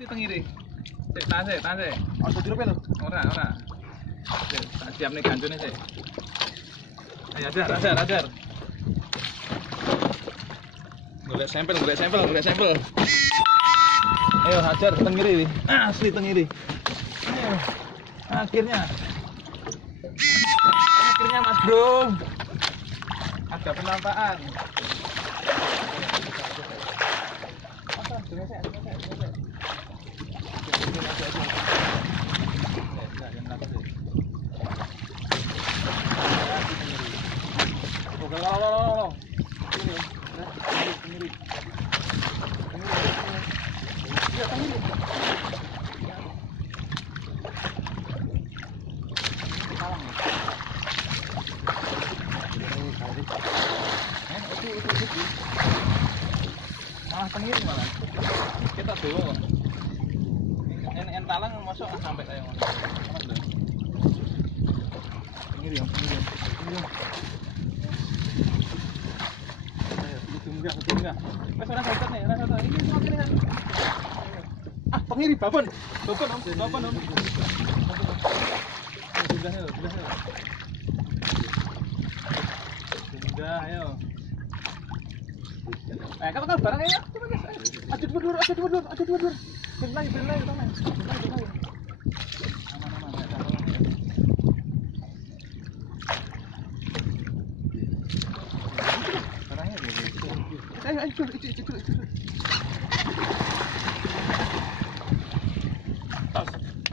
Tengiri. Sik, tahan sik. Ojo dirupe lho. Ora. Sik, tak siap nih gancune sik. Ayo ajar. Golek sampel. Ayo hajar tengiri. Asli tengiri. Ayo. Akhirnya Mas Bro. Ada penampakan. Malah tengiri malah. Kita dewa kok. Entalang masuk sampai kayak ngono. Tengiri. Ayo, enggak. Wes ora sakit nih, ora sakit. Ini semua kene. Ah, tengiri babon. Babon. Sudah, ayo. Kalau barangnya ya, coba guys. Adu dua. Bener lagi, teman. Aman. Barangnya ayo, itu.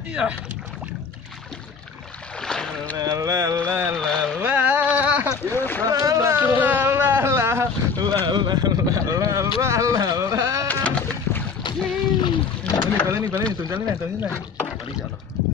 Iya. Balik nih, tunjalin.